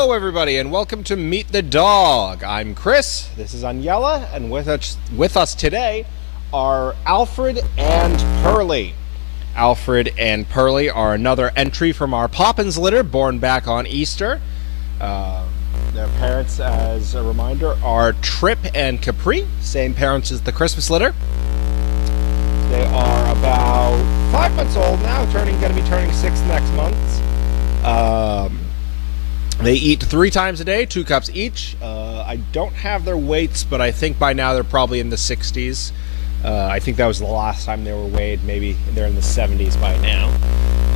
Hello everybody and welcome to Meet the Dog. I'm Chris, this is Aniela, and with us today are Alfred and Pearly. Alfred and Pearly are another entry from our Poppins litter, born back on Easter. Their parents, as a reminder, are Trip and Capri, same parents as the Christmas litter. They are about 5 months old now, going to be turning 6 next month. They eat 3 times a day, 2 cups each. I don't have their weights, but I think by now they're probably in the 60s. I think that was the last time they were weighed. Maybe they're in the 70s by now.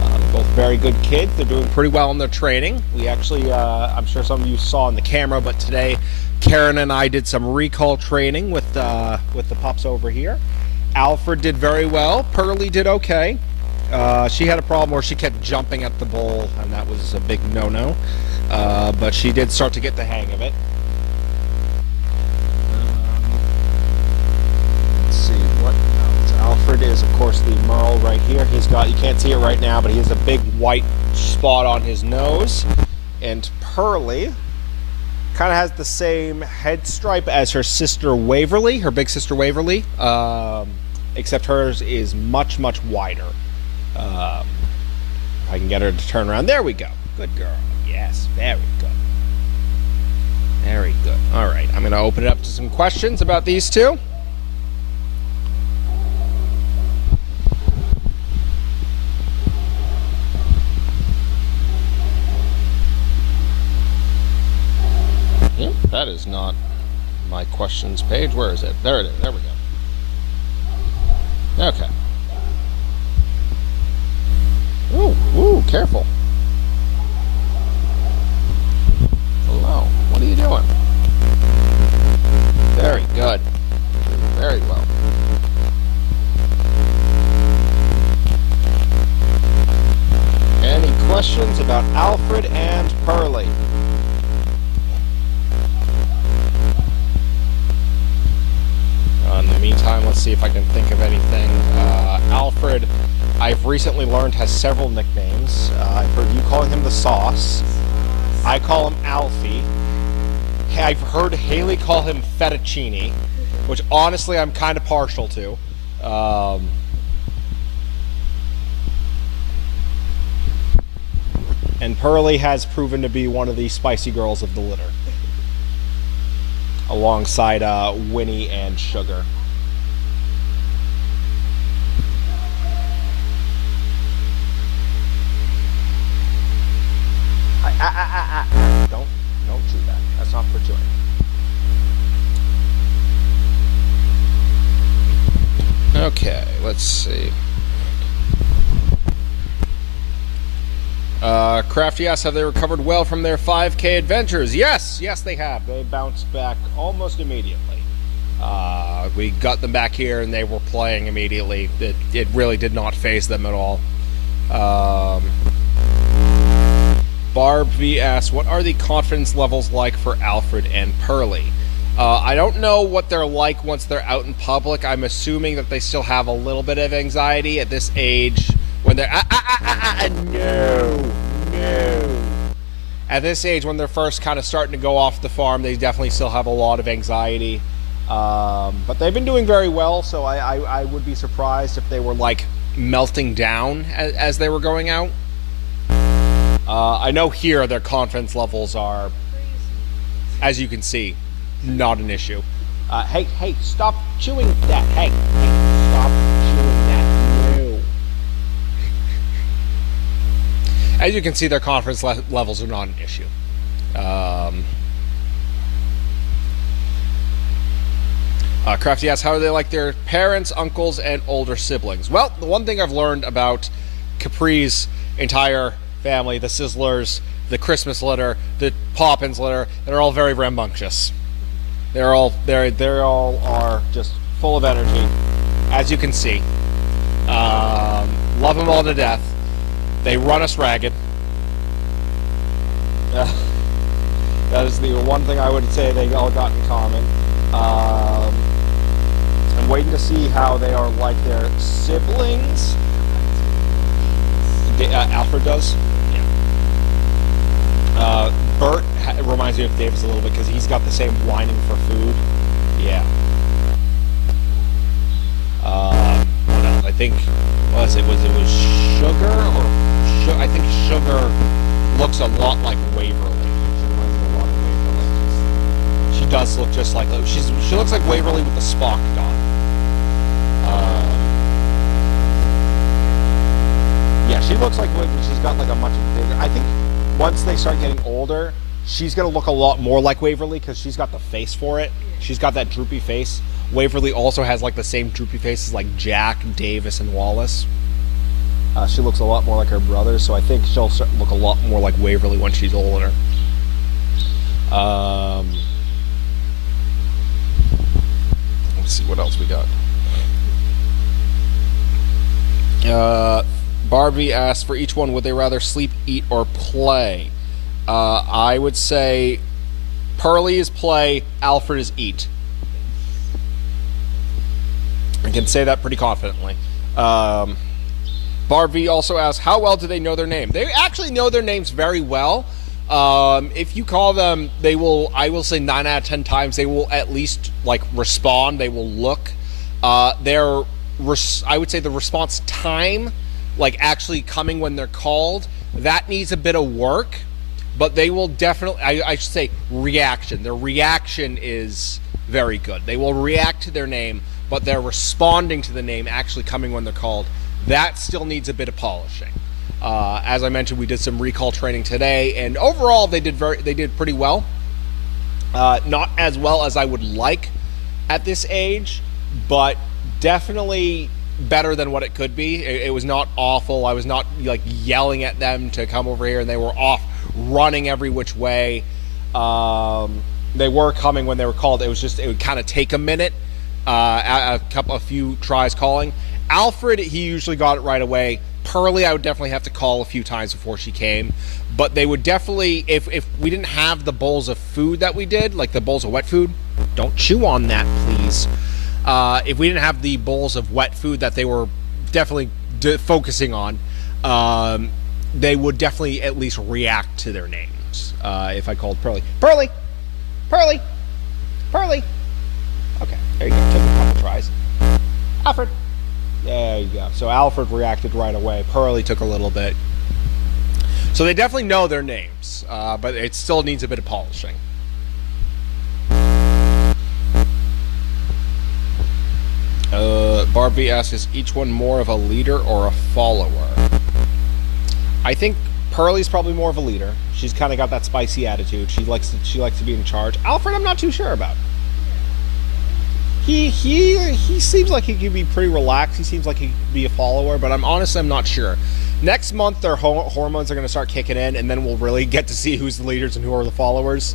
They're both very good kids. They're doing pretty well in their training. We actually, I'm sure some of you saw on the camera, but today Karen and I did some recall training with the pups over here. Alfred did very well. Pearly did okay. She had a problem where she kept jumping at the bowl, and that was a big no-no. But she did start to get the hang of it. Let's see what else. Alfred is, of course, the Merle right here. He's got, you can't see it right now, but he has a big white spot on his nose. And Pearly kind of has the same head stripe as her sister Waverly, her big sister Waverly, except hers is much, much wider. If I can get her to turn around. There we go. Good girl. Yes, very good. Very good. All right, I'm going to open it up to some questions about these two. That is not my questions page. Where is it? There it is. There we go. Okay. Ooh, careful. Hello. What are you doing? Very good. Very well. Any questions about Alfred and Pearly? In the meantime, let's see if I can think of anything. Alfred, I've recently learned, has several nicknames. I've heard you calling him the Sauce. I call him Alfie. I've heard Haley call him Fettuccine, which honestly I'm kind of partial to. And Pearly has proven to be one of the spicy girls of the litter, alongside Winnie and Sugar. Don't chew that. That's not for chewing. Okay, let's see. Crafty asks, have they recovered well from their 5K adventures? Yes, they have. They bounced back almost immediately. We got them back here and they were playing immediately. It really did not faze them at all. Barb V asks, what are the confidence levels like for Alfred and Pearly? I don't know what they're like once they're out in public. I'm assuming that they still have a little bit of anxiety at this age when they're no. At this age, when they're first kind of starting to go off the farm, they definitely still have a lot of anxiety. But they've been doing very well, so I would be surprised if they were like melting down as they were going out. I know here their confidence levels are, as you can see, not an issue. Hey, stop chewing that. Hey, stop chewing that. No. As you can see, their confidence levels are not an issue. Crafty asks, how do they like their parents, uncles, and older siblings? Well, the one thing I've learned about Capri's entire family, the Sizzlers, the Christmas litter, the Poppins litter, they're all very rambunctious. They all are just full of energy, as you can see. Love them all to death. They run us ragged. That is the one thing I would say they all got in common. I'm waiting to see how they are like their siblings. Alfred does. Bert it reminds me of Davis a little bit because he's got the same whining for food. Yeah. What else? I think was it Sugar or I think Sugar looks a lot like Waverly. She reminds me a lot of Waverly. She does look just like she looks like Waverly with the Spock dot. Yeah, she looks like Waverly. She's got like a much bigger. I think once they start getting older, she's gonna look a lot more like Waverly because she's got the face for it. She's got that droopy face. Waverly also has like the same droopy faces like Jack, Davis, and Wallace. She looks a lot more like her brother, so I think she'll look a lot more like Waverly when she's older. Let's see what else we got. Barbie asked, for each one, would they rather sleep, eat, or play? I would say Pearly is play, Alfred is eat. I can say that pretty confidently. Barbie also asked, how well do they know their name? They actually know their names very well. If you call them, they will, I will say 9 out of 10 times, they will at least like respond. They will look. I would say the response time, like actually coming when they're called, that needs a bit of work, but they will definitely, I should say reaction. Their reaction is very good. They will react to their name, but they're responding to the name actually coming when they're called. That still needs a bit of polishing. As I mentioned, we did some recall training today, and overall they did pretty well. Not as well as I would like at this age, but definitely better than what it could be. It was not awful. I was not like yelling at them to come over here, and they were off running every which way. They were coming when they were called. It would kind of take a minute, a few tries calling. Alfred, he usually got it right away. Pearly, I would definitely have to call a few times before she came. But they would definitely, if we didn't have the bowls of food that we did, like the bowls of wet food, don't chew on that, please. If we didn't have the bowls of wet food that they were definitely focusing on, they would definitely at least react to their names. If I called Pearly. Pearly! Pearly! Pearly! Okay, there you go. Took a couple tries. Alfred! There you go. So Alfred reacted right away. Pearly took a little bit. So they definitely know their names, but it still needs a bit of polishing. Barbie asks, is each one more of a leader or a follower? I think Pearly's probably more of a leader. She's kind of got that spicy attitude. She likes to be in charge. Alfred, I'm not too sure about. He seems like he could be pretty relaxed. He seems like he could be a follower, but I'm not sure. Next month, their hormones are going to start kicking in, and then we'll really get to see who's the leaders and who are the followers.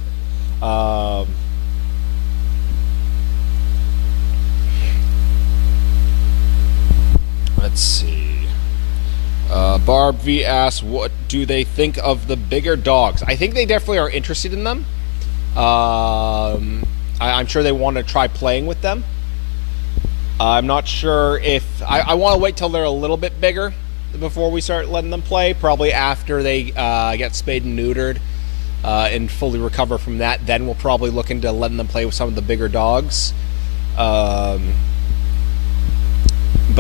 Let's see. Barb V asks, what do they think of the bigger dogs? I think they definitely are interested in them. I'm sure they want to try playing with them. I'm not sure if... I want to wait till they're a little bit bigger before we start letting them play. Probably after they get spayed and neutered and fully recover from that. Then we'll probably look into letting them play with some of the bigger dogs. But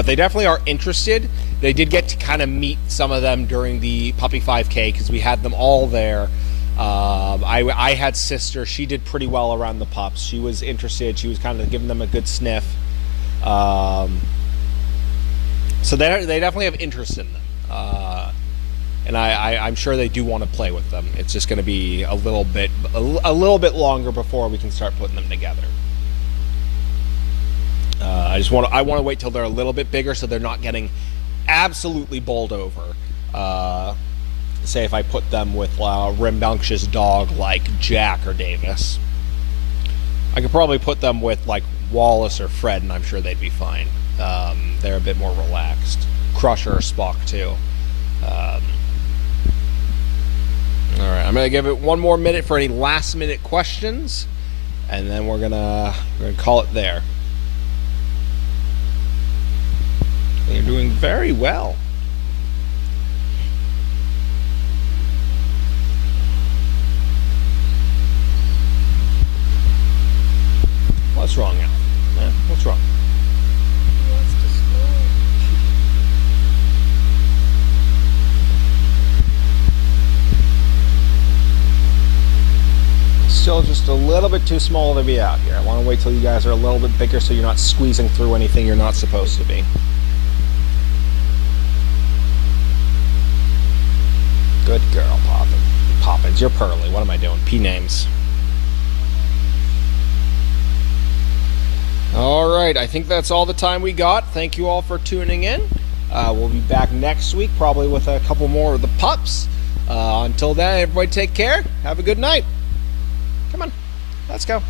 they definitely are interested. They did get to kind of meet some of them during the Puppy 5K because we had them all there. I had sister. She did pretty well around the pups. She was interested. She was kind of giving them a good sniff. So they definitely have interest in them. And I'm sure they do want to play with them. It's just going to be a little bit longer before we can start putting them together. I want to wait till they're a little bit bigger so they're not getting absolutely bowled over. Say if I put them with a rambunctious dog like Jack or Davis. I could probably put them with like Wallace or Fred, and I'm sure they'd be fine. They're a bit more relaxed. Crusher or Spock too. All right, I'm gonna give it one more minute for any last-minute questions, and then we're gonna call it there. You're doing very well. still just a little bit too small to be out here. I want to wait till you guys are a little bit bigger so you're not squeezing through anything you're not supposed to be. Good girl, Poppins. You're Pearly. What am I doing? P names. Alright, I think that's all the time we got. Thank you all for tuning in. We'll be back next week, probably with a couple more of the pups. Until then, everybody take care. Have a good night. Come on, let's go.